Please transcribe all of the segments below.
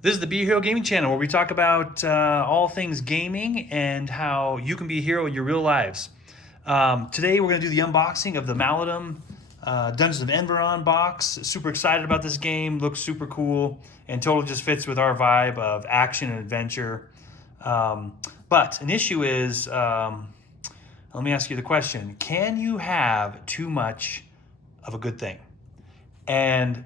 This is the Be a Hero Gaming channel where we talk about all things gaming and how you can be a hero in your real lives. Today we're going to do the unboxing of the Maladum Dungeons of Enveron box. Super excited about this game. Looks super cool and totally just fits with our vibe of action and adventure. But an issue is, let me ask you the question: can you have too much of a good thing? And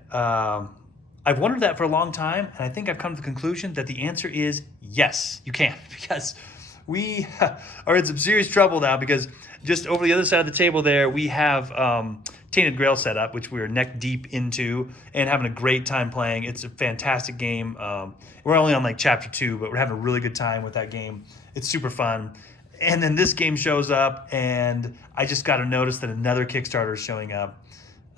I've wondered that for a long time, and I think I've come to the conclusion that the answer is yes, you can, because we are in some serious trouble now. Because just over the other side of the table there, we have Tainted Grail set up, which we are neck deep into and having a great time playing. It's a fantastic game. We're only on like chapter 2, but we're having a really good time with that game. It's super fun. And then this game shows up, and I just got to notice that another Kickstarter is showing up.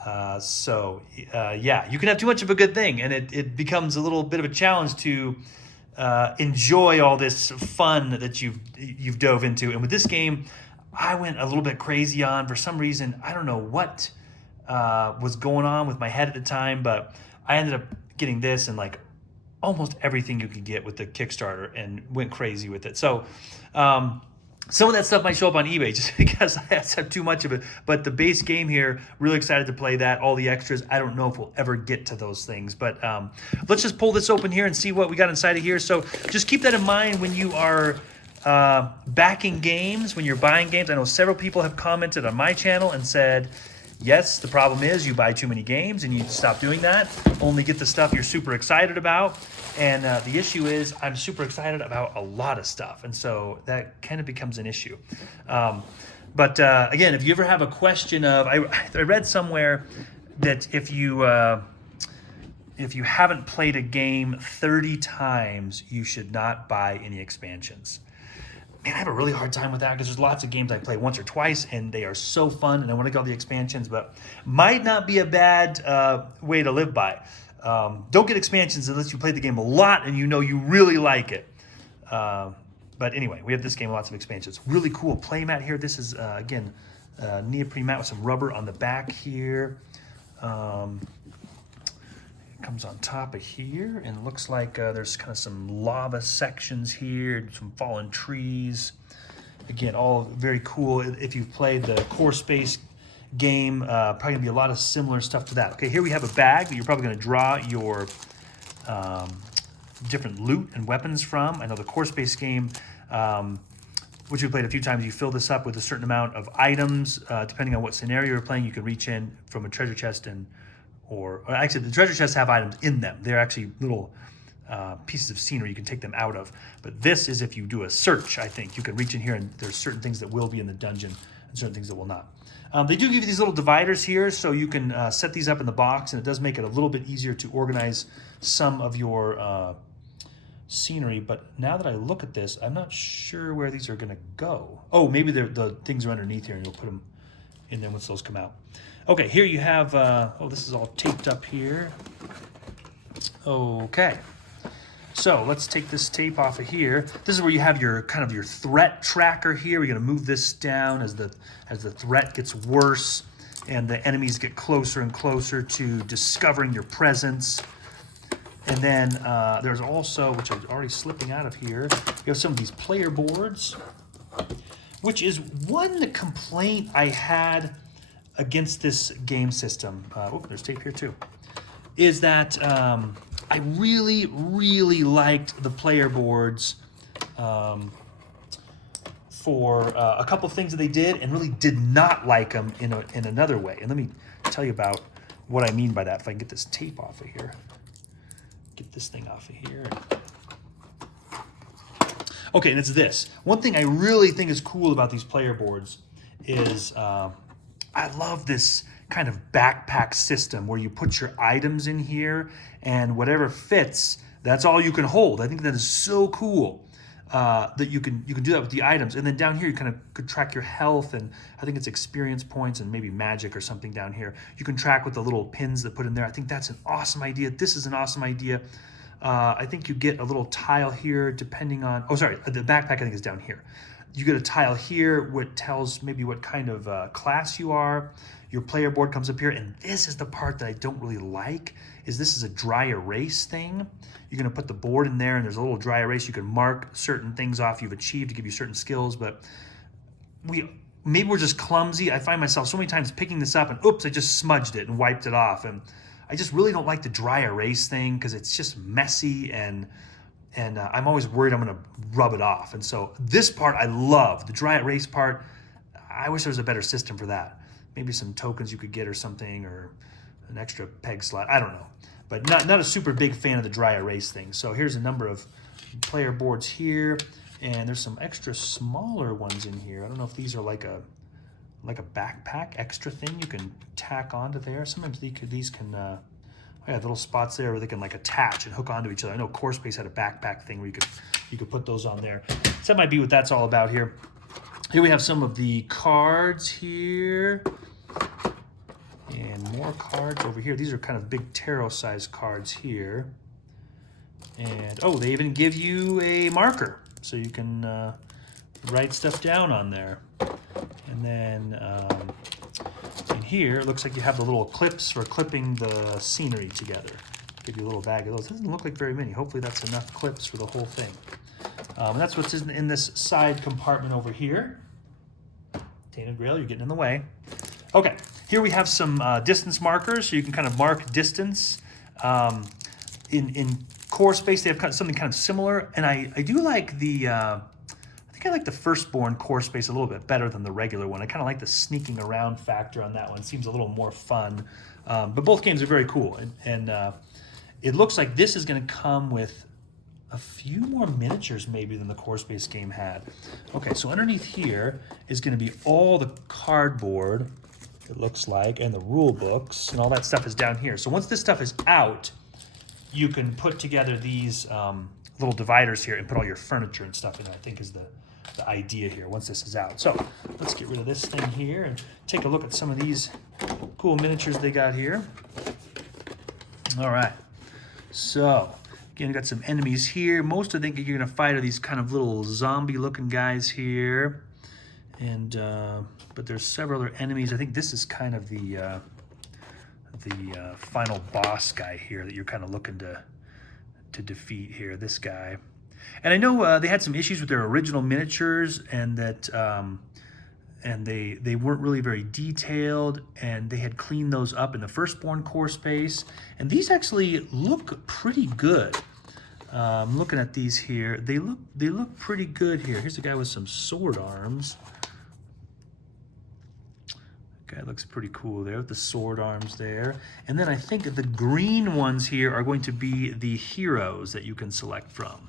Yeah, you can have too much of a good thing, and it becomes a little bit of a challenge to enjoy all this fun that you've dove into. And with this game, I went a little bit crazy on for some reason. I don't know what was going on with my head at the time, but I ended up getting this and like almost everything you could get with the Kickstarter, and went crazy with it. So. Some of that stuff might show up on eBay just because I have too much of it. But the base game here, really excited to play that. All the extras, I don't know if we'll ever get to those things. But let's just pull this open here and see what we got inside of here. So just keep that in mind when you are backing games, when you're buying games. I know several people have commented on my channel and said, yes, the problem is you buy too many games and you need to stop doing that. Only get the stuff you're super excited about. And the issue is I'm super excited about a lot of stuff. And so that kind of becomes an issue. Again, if you ever have a question of, I read somewhere that if you haven't played a game 30 times, you should not buy any expansions. Man, I have a really hard time with that because there's lots of games I play once or twice and they are so fun and I want to get all the expansions, but might not be a bad way to live by. Don't get expansions unless you played the game a lot and you know you really like it. But anyway, we have this game, lots of expansions. Really cool playmat here. This is, again, neoprene mat with some rubber on the back here. It comes on top of here and it looks like there's kind of some lava sections here, some fallen trees. Again, all very cool. If you've played the Core Space game, probably gonna be a lot of similar stuff to that. Okay, here we have a bag that you're probably gonna draw your different loot and weapons from. I know the Core Space game, which we played a few times, you fill this up with a certain amount of items. Depending on what scenario you're playing, you can reach in from a treasure chest or actually the treasure chests have items in them. They're actually little pieces of scenery you can take them out of. But this is if you do a search, I think. You can reach in here and there's certain things that will be in the dungeon and certain things that will not. They do give you these little dividers here, so you can set these up in the box, and it does make it a little bit easier to organize some of your scenery. But now that I look at this, I'm not sure where these are going to go. Oh, maybe the things are underneath here, and you'll put them in there once those come out. Okay, here you have, oh, this is all taped up here. Okay. So let's take this tape off of here. This is where you have your kind of your threat tracker here. We're going to move this down as the threat gets worse and the enemies get closer and closer to discovering your presence. And then there's also, which is already slipping out of here, you have some of these player boards, which is one complaint I had against this game system. Oh, there's tape here too. Is that I really, really liked the player boards for a couple of things that they did, and really did not like them in another way. And let me tell you about what I mean by that. If I can get this tape off of here, get this thing off of here. Okay, and it's this. One thing I really think is cool about these player boards is I love this kind of backpack system where you put your items in here and whatever fits, that's all you can hold. I think that is so cool that you can do that with the items. And then down here you kind of could track your health, and I think it's experience points and maybe magic or something down here. You can track with the little pins that put in there. I think that's an awesome idea. This is an awesome idea. I think you get a little tile here depending on, oh sorry, the backpack I think is down here. You get a tile here, which tells maybe what kind of class you are. Your player board comes up here, and this is the part that I don't really like, is this is a dry erase thing. You're gonna put the board in there, and there's a little dry erase. You can mark certain things off you've achieved to give you certain skills, but maybe we're just clumsy. I find myself so many times picking this up, and oops, I just smudged it and wiped it off. And I just really don't like the dry erase thing because it's just messy, and I'm always worried I'm gonna rub it off. And so this part I love, the dry erase part. I wish there was a better system for that. Maybe some tokens you could get or something, or an extra peg slot, I don't know. But not a super big fan of the dry erase thing. So here's a number of player boards here, and there's some extra smaller ones in here. I don't know if these are like a backpack extra thing you can tack onto there. Sometimes these can, I have little spots there where they can like attach and hook onto each other. I know Core Space had a backpack thing where you could put those on there. So that might be what that's all about here. Here we have some of the cards here. And more cards over here. These are kind of big tarot-sized cards here. And, oh, they even give you a marker, so you can write stuff down on there. And then in here, it looks like you have the little clips for clipping the scenery together. Give you a little bag of those. Doesn't look like very many. Hopefully that's enough clips for the whole thing. And that's what's in this side compartment over here. Tainted Grail, you're getting in the way. Okay, here we have some distance markers, so you can kind of mark distance. In Core Space, they have something kind of similar, and I do like the, I think I like the Firstborn Core Space a little bit better than the regular one. I kind of like the sneaking around factor on that one. It seems a little more fun, but both games are very cool. And it looks like this is going to come with a few more miniatures maybe than the Core Space game had. Okay, so underneath here is going to be all the cardboard, it looks like, and the rule books, and all that stuff is down here. So once this stuff is out, you can put together these little dividers here and put all your furniture and stuff in there, I think is the idea here once this is out. So let's get rid of this thing here and take a look at some of these cool miniatures they got here. All right, so again, got some enemies here. Most I think you're gonna fight are these kind of little zombie looking guys here. And but there's several other enemies. I think this is kind of the final boss guy here that you're kind of looking to defeat here, this guy. And I know they had some issues with their original miniatures, and that and they weren't really very detailed, and they had cleaned those up in the Firstborn Core Space. And these actually look pretty good. I'm looking at these here. They look pretty good here. Here's a guy with some sword arms. Guy looks pretty cool there with the sword arms there. And then I think the green ones here are going to be the heroes that you can select from.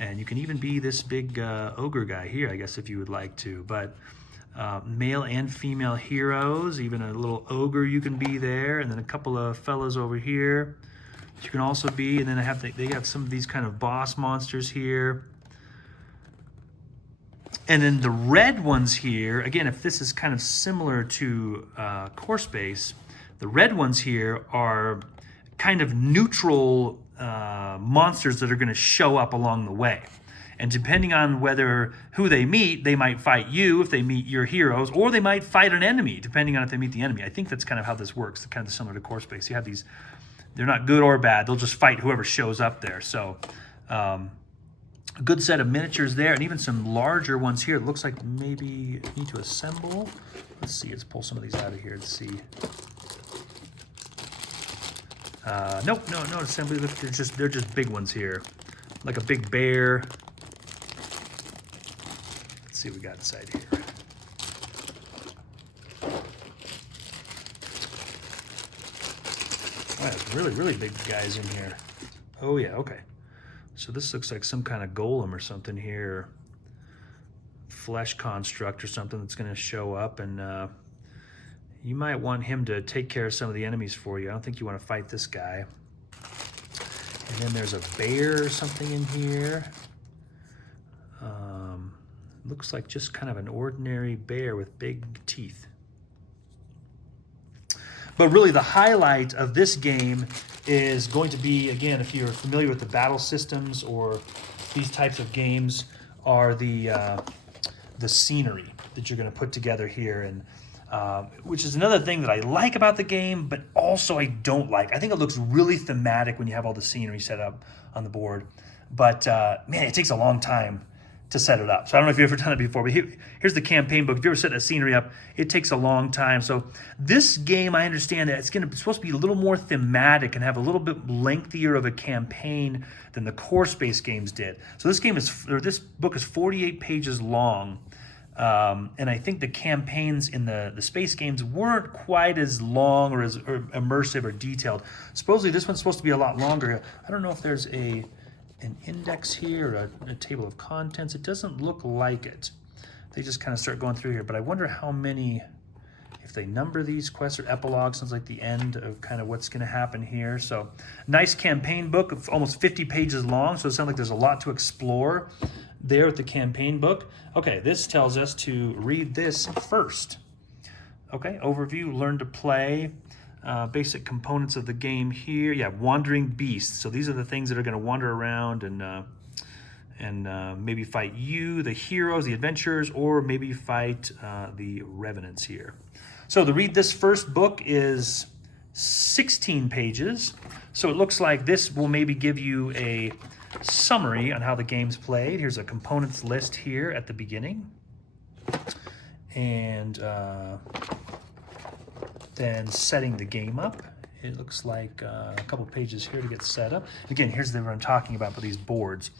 And you can even be this big ogre guy here, I guess, if you would like to. But male and female heroes, even a little ogre you can be there, and then a couple of fellas over here you can also be. And then they have some of these kind of boss monsters here. And then the red ones here, again, if this is kind of similar to Core Space, the red ones here are kind of neutral monsters that are going to show up along the way. And depending on who they meet, they might fight you if they meet your heroes, or they might fight an enemy, depending on if they meet the enemy. I think that's kind of how this works, kind of similar to Core Space. You have these, they're not good or bad. They'll just fight whoever shows up there. So a good set of miniatures there, and even some larger ones here. It looks like maybe you need to assemble. Let's see, let's pull some of these out of here and see. Nope, no assembly. Look, they're just big ones here, like a big bear. Let's see what we got inside here. Wow, really big guys in here. Oh yeah, okay. So this looks like some kind of golem or something here. Flesh construct or something that's going to show up, and you might want him to take care of some of the enemies for you. I don't think you want to fight this guy. And then there's a bear or something in here. Looks like just kind of an ordinary bear with big teeth. But really the highlight of this game is going to be, again, if you're familiar with the battle systems or these types of games, are the the scenery that you're going to put together here, and which is another thing that I like about the game, but also I don't like. I think it looks really thematic when you have all the scenery set up on the board, but man, it takes a long time to set it up. So I don't know if you've ever done it before, but here's the campaign book. If you ever set a scenery up, it takes a long time. So this game, I understand that it's supposed to be a little more thematic and have a little bit lengthier of a campaign than the core space games did. So this book is 48 pages long. And I think the campaigns in the space games weren't quite as long or as immersive or detailed. Supposedly this one's supposed to be a lot longer. I don't know if there's an index here or a table of contents. It doesn't look like it. They just kind of start going through here, but I wonder how many, if they number these quests or epilogues. Sounds like the end of kind of what's going to happen here. So nice campaign book, almost 50 pages long, so it sounds like there's a lot to explore there with the campaign book. Okay, this tells us to read this first. Okay, overview, learn to play. Basic components of the game here. Yeah, wandering beasts. So these are the things that are going to wander around and maybe fight you, the heroes, the adventurers, or maybe fight the revenants here. So to read this first book is 16 pages. So it looks like this will maybe give you a summary on how the game's played. Here's a components list here at the beginning. And then setting the game up. It looks like a couple pages here to get set up. Again, here's what I'm talking about with these boards.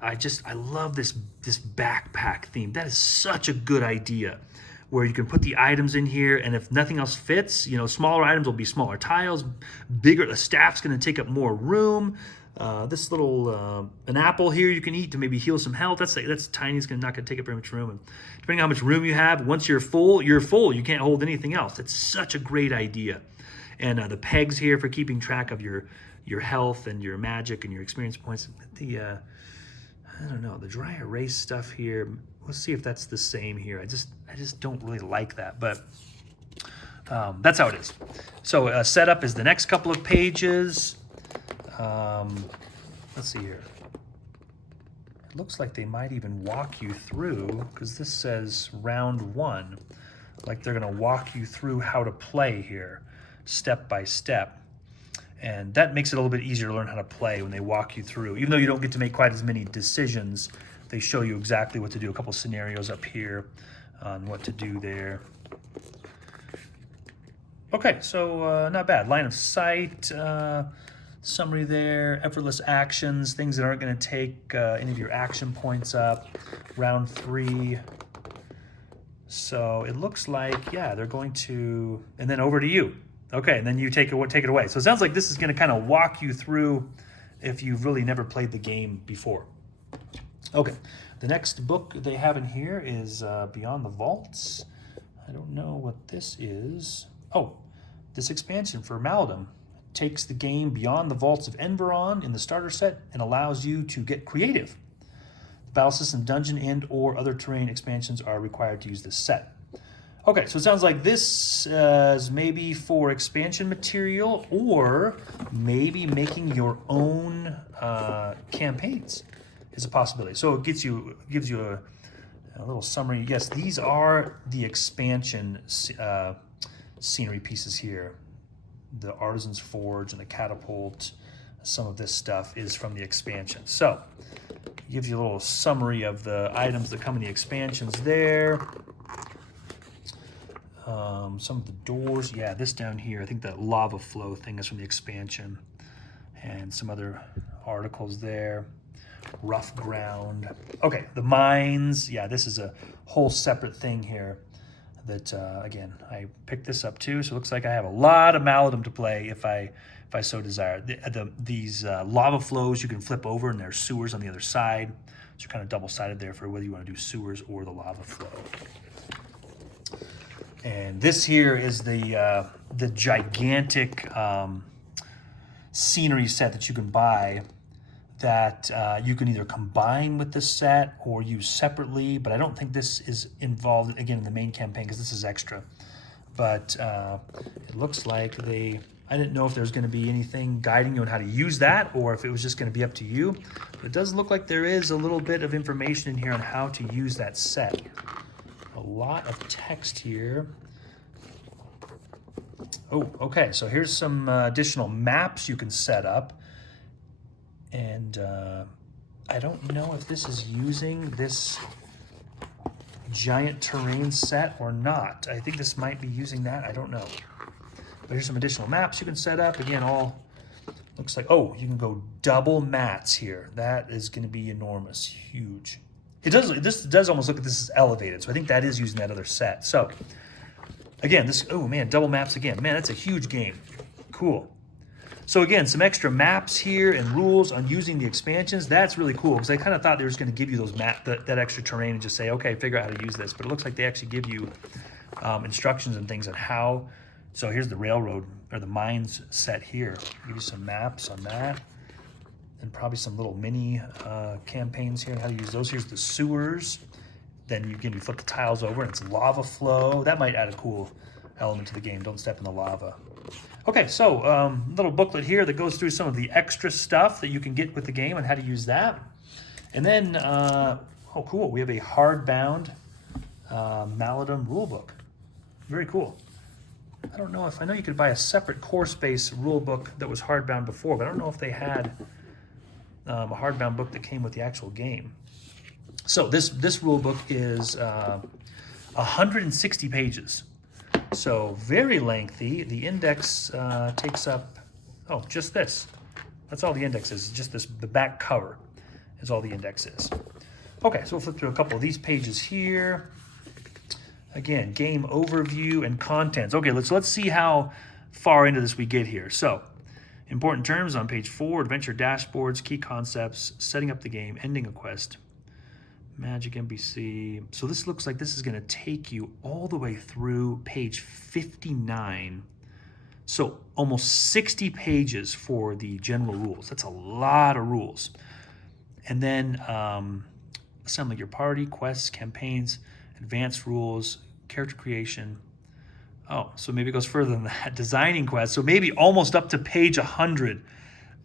I love this backpack theme. That is such a good idea, where you can put the items in here, and if nothing else fits, smaller items will be smaller tiles. Bigger, the staff's going to take up more room. This little an apple here you can eat to maybe heal some health. That's tiny. It's not going to take up very much room. And depending on how much room you have, once you're full, you're full. You can't hold anything else. It's such a great idea. And the pegs here for keeping track of your health and your magic and your experience points. I don't know, the dry erase stuff here. Let's see if that's the same here. I just don't really like that, but that's how it is. So setup is the next couple of pages. Let's see here. It looks like they might even walk you through, because this says round 1. Like they're going to walk you through how to play here, step by step. And that makes it a little bit easier to learn how to play when they walk you through. Even though you don't get to make quite as many decisions, they show you exactly what to do. A couple scenarios up here on what to do there. Okay, so not bad. Line of sight, summary there, effortless actions, things that aren't going to take any of your action points up. Round 3. So it looks like, yeah, they're going to, and then over to you. Okay, and then you take it away. So it sounds like this is going to kind of walk you through if you've really never played the game before. Okay, the next book they have in here is Beyond the Vaults. I don't know what this is. Oh, this expansion for Maladum takes the game beyond the vaults of Enveron in the starter set and allows you to get creative. The battle system, dungeon, and or other terrain expansions are required to use this set. Okay, so it sounds like this is maybe for expansion material, or maybe making your own campaigns is a possibility. So it gives you a little summary. Yes, these are the expansion scenery pieces here. The Artisan's Forge and the Catapult. Some of this stuff is from the expansion. So it gives you a little summary of the items that come in the expansions there. Some of the doors, yeah, this down here, I think that lava flow thing is from the expansion, and some other articles there. Rough ground. Okay, the mines, yeah, this is a whole separate thing here that, again, I picked this up too, so it looks like I have a lot of Maladum to play if I so desire. These lava flows you can flip over, and there's sewers on the other side, so you're kind of double-sided there for whether you want to do sewers or the lava flow. And this here is the gigantic scenery set that you can buy that you can either combine with this set or use separately, but I don't think this is involved, again, in the main campaign, because this is extra. But it looks like I I didn't know if there was going to be anything guiding you on how to use that or if it was just going to be up to you. But it does look like there is a little bit of information in here on how to use that set. A lot of text here. Oh, okay, so here's some additional maps you can set up. And I don't know if this is using this giant terrain set or not. I think this might be using that, I don't know. But here's some additional maps you can set up. Again, all looks like, oh, you can go double mats here. That is gonna be enormous, huge. This does almost look like this is elevated, so I think that is using that other set. So again, this, oh man, double maps again. Man, that's a huge game. Cool. So again, some extra maps here and rules on using the expansions. That's really cool because I kind of thought they were just going to give you those that extra terrain and just say, okay, figure out how to use this. But it looks like they actually give you instructions and things on how. So here's the railroad or the mines set here. Give you some maps on that. And probably some little mini campaigns here on how to use those. Here's the sewers. Then you flip the tiles over and it's lava flow. That might add a cool element to the game. Don't step in the lava. Okay, so little booklet here that goes through some of the extra stuff that you can get with the game and how to use that. And then, oh cool, we have a hardbound Maladum rulebook. Very cool. I don't know if, I know you could buy a separate core space rulebook that was hardbound before, but I don't know if they had a hardbound book that came with the actual game. So this rule book is 160 pages. So very lengthy. The index takes up, oh, just this. That's all the index is, just this, the back cover is all the index is. Okay, so we'll flip through a couple of these pages here. Again, game overview and contents. Okay, let's see how far into this we get here. So, important terms on page 4, adventure dashboards, key concepts, setting up the game, ending a quest, Magic NBC. So this looks like this is going to take you all the way through page 59. So almost 60 pages for the general rules. That's a lot of rules. And then assembling your party, quests, campaigns, advanced rules, character creation. Oh, so maybe it goes further than that. Designing quests. So maybe almost up to page 100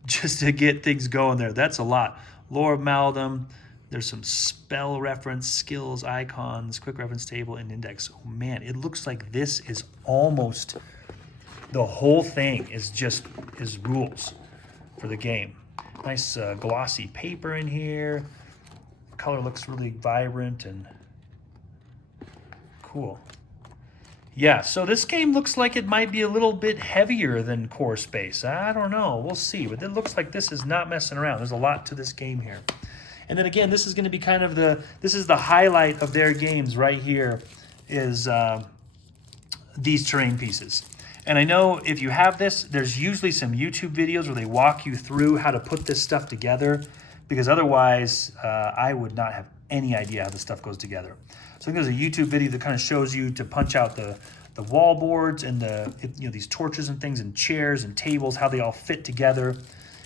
just to get things going there. That's a lot. Lore of Maladum. There's some spell reference, skills, icons, quick reference table, and index. Oh man, it looks like this is almost, the whole thing is rules for the game. Nice glossy paper in here. The color looks really vibrant and cool. Yeah, so this game looks like it might be a little bit heavier than Core Space. I don't know, we'll see. But it looks like this is not messing around. There's a lot to this game here. And then again, this is going to be kind of this is the highlight of their games right here, is these terrain pieces. And I know if you have this, there's usually some YouTube videos where they walk you through how to put this stuff together, because otherwise I would not have any idea how this stuff goes together. So I think there's a YouTube video that kind of shows you to punch out the wall boards and these torches and things and chairs and tables, how they all fit together.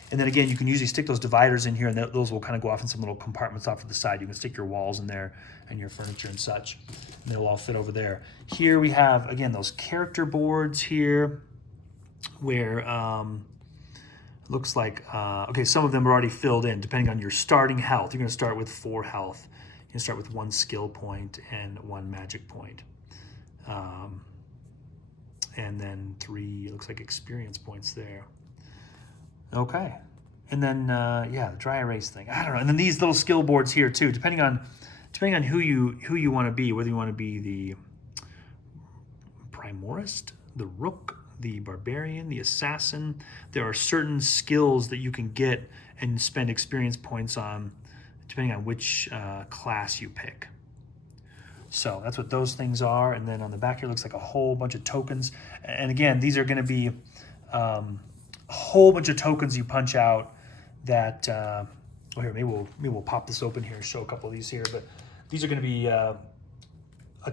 And then again, you can usually stick those dividers in here, and those will kind of go off in some little compartments off to the side. You can stick your walls in there and your furniture and such, and they'll all fit over there. Here we have, again, those character boards here where looks like, okay, some of them are already filled in depending on your starting health. You're going to start with 4 health. You can start with 1 skill point and 1 magic point. And then 3, it looks like experience points there. Okay, and then yeah, the dry erase thing. I don't know. And then these little skill boards here too, depending on who you want to be, whether you want to be the primorist, the rook, the barbarian, the assassin. There are certain skills that you can get and spend experience points on, depending on which class you pick. So that's what those things are. And then on the back here looks like a whole bunch of tokens. And again, these are going to be a whole bunch of tokens you punch out that, oh here, maybe we'll pop this open here and show a couple of these here, but these are going to be a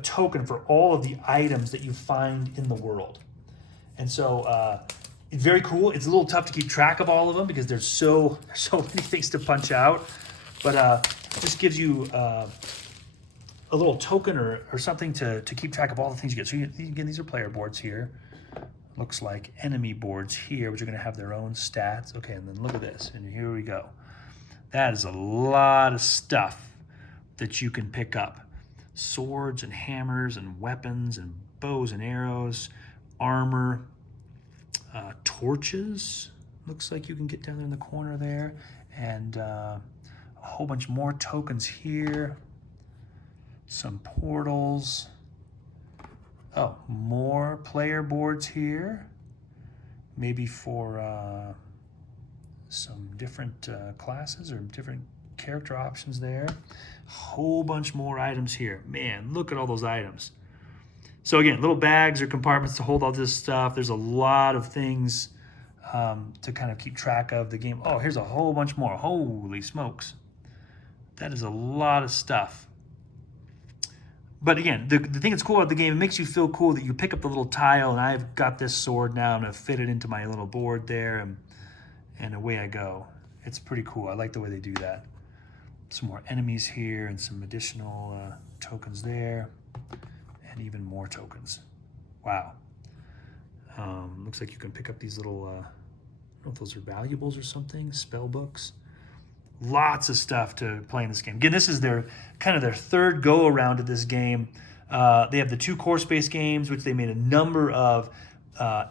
token for all of the items that you find in the world. And so it's very cool. It's a little tough to keep track of all of them because there's so many things to punch out, but it just gives you a little token or something to keep track of all the things you get. So again, these are player boards here. looks like enemy boards here, which are going to have their own stats. Okay, and then look at this, and here we go. That is a lot of stuff that you can pick up. Swords and hammers and weapons and bows and arrows, armor, torches. Looks like you can get down there in the corner there, and a whole bunch more tokens here. Some portals. Oh, more player boards here. Maybe for some different classes or different character options there. Whole bunch more items here. Man, look at all those items. So again, little bags or compartments to hold all this stuff. There's a lot of things to kind of keep track of the game. Oh, here's a whole bunch more. Holy smokes. That is a lot of stuff. But again, the thing that's cool about the game, it makes you feel cool that you pick up the little tile, and I've got this sword now, and I've fit it into my little board there, and away I go. It's pretty cool. I like the way they do that. Some more enemies here and some additional tokens there, and even more tokens. Wow. Looks like you can pick up these little, I don't know if those are valuables or something, spell books. Lots of stuff to play in this game. Again, this is their kind of their third go around at this game. They have the 2 course-based games, which they made a number of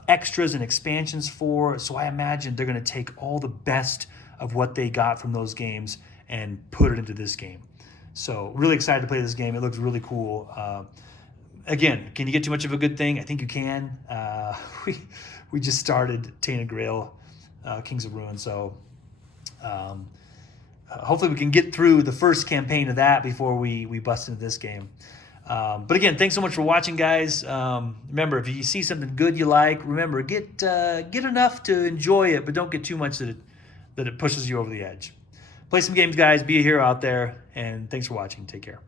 extras and expansions for. So I imagine they're going to take all the best of what they got from those games and put it into this game. So really excited to play this game. It looks really cool. Again, can you get too much of a good thing? I think you can. We just started Tainted Grail, Kings of Ruin, so hopefully we can get through the first campaign of that before we bust into this game. But again, thanks so much for watching, guys. Remember, if you see something good you like, remember, get enough to enjoy it, but don't get too much that it pushes you over the edge. Play some games, guys. Be a hero out there, and thanks for watching. Take care.